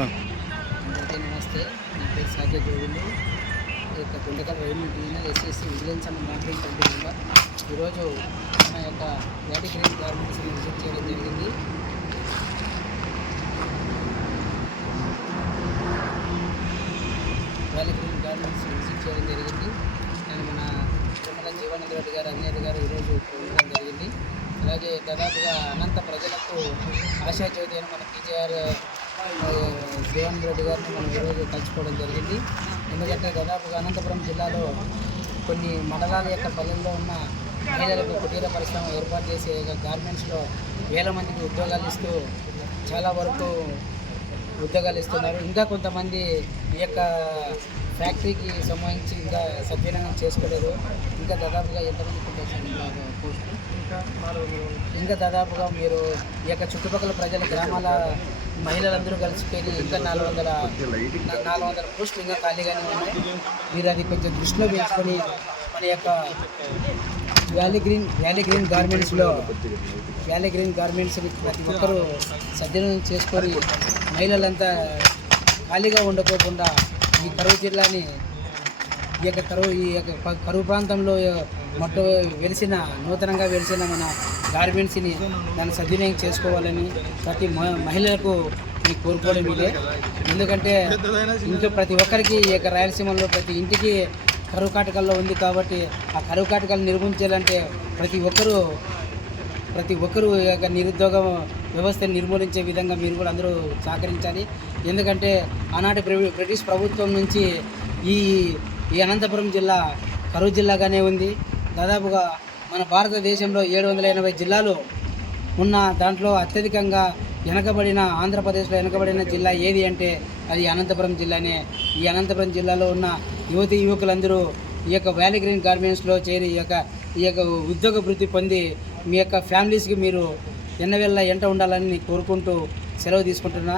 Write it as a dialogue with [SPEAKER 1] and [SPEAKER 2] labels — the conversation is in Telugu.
[SPEAKER 1] అందరికీ నమస్తే. నా పేరు సాధ్య గోవిందు. ఈ యొక్క Guntakal revenue divisional SSC vigilance and monitoring committee member. ఈరోజు మన యొక్క వ్యాటి గ్రీన్ గార్మెంట్స్ని విజిట్ చేయడం జరిగింది. వ్యాలీ గ్రీన్ గార్మెంట్స్ విజిట్ చేయడం జరిగింది. నేను మన తిరుమల జీవానంద రెడ్డి గారు అధినేత గారు ఈరోజు ఉండడం జరిగింది. అలాగే దాదాపుగా అనంత ప్రజలకు ఆశాజ్యోతి అని మన పీజేఆర్ జగన్ రెడ్డి గారిని మనం ఈరోజు కలుసుకోవడం జరిగింది. ఎందుకంటే దాదాపుగా అనంతపురం జిల్లాలో కొన్ని మండలాల యొక్క పల్లెల్లో ఉన్న మహిళలకు కుటీర పరిశ్రమ ఏర్పాటు చేసే గార్మెంట్స్లో వేల మందికి ఉద్యోగాలు ఇస్తూ చాలా వరకు ఉద్యోగాలు ఇస్తున్నారు. ఇంకా కొంతమంది ఈ యొక్క ఫ్యాక్టరీకి సంబంధించి ఇంకా సద్వినియోగం చేసుకోలేదు. ఇంకా దాదాపుగా ఎంతమంది ఉంటారు పోస్టులు ఇంకా దాదాపుగా మీరు ఈ యొక్క చుట్టుపక్కల ప్రజల గ్రామాల మహిళలందరూ కలిసిపోయి ఇంకా నాలుగు వందల నాలుగు వందల పోస్టులు ఇంకా ఖాళీగానే ఉన్నాయి. మీరు అది కొంచెం దృష్టిలో పెంచుకొని మన యొక్క వ్యాలీ గ్రీన్ వ్యాలీ గ్రీన్ గార్మెంట్స్లో వ్యాలీ గ్రీన్ గార్మెంట్స్ని ప్రతి ఒక్కరూ సద్వినియోగం చేసుకొని మహిళలంతా ఖాళీగా ఉండకోకుండా ఈ కరువు జిల్లాని ఈ యొక్క కరువు ఈ యొక్క కరువు ప్రాంతంలో మొట్ట వెలిసిన నూతనంగా వెలిసిన మన గార్మెంట్స్ని దాన్ని సద్వినియోగం చేసుకోవాలని ప్రతి మ- మహిళలకు ఈ కోరుకోవడం ఇదే. ఎందుకంటే ఇంకా ప్రతి ఒక్కరికి ఈ యొక్క రాయలసీమలో ప్రతి ఇంటికి కరువు కాటకాల్లో ఉంది కాబట్టి ఆ కరువు కాటకాలు నిర్మించాలంటే ప్రతి ఒక్కరూ ప్రతి ఒక్కరూ ఈ యొక్క నిరుద్యోగ వ్యవస్థను నిర్మూలించే విధంగా మీరు కూడా అందరూ సహకరించాలి. ఎందుకంటే ఆనాటి బ్రిటిష్ ప్రభుత్వం నుంచి ఈ ఈ అనంతపురం జిల్లా కరువు జిల్లాగానే ఉంది. దాదాపుగా మన భారతదేశంలో ఏడు వందల ఎనభై జిల్లాలు ఉన్న దాంట్లో అత్యధికంగా వెనకబడిన ఆంధ్రప్రదేశ్లో వెనకబడిన జిల్లా ఏది అంటే అది అనంతపురం జిల్లానే. ఈ అనంతపురం జిల్లాలో ఉన్న యువతి యువకులందరూ ఈ యొక్క వ్యాలీ గ్రీన్ గార్మెంట్స్లో చేరి ఈ యొక్క ఈ యొక్క ఉద్యోగ వృత్తి పొంది మీ యొక్క ఫ్యామిలీస్కి మీరు ఎన్నవేళ్ళ ఎంట ఉండాలని కోరుకుంటూ సెలవు తీసుకుంటున్నా.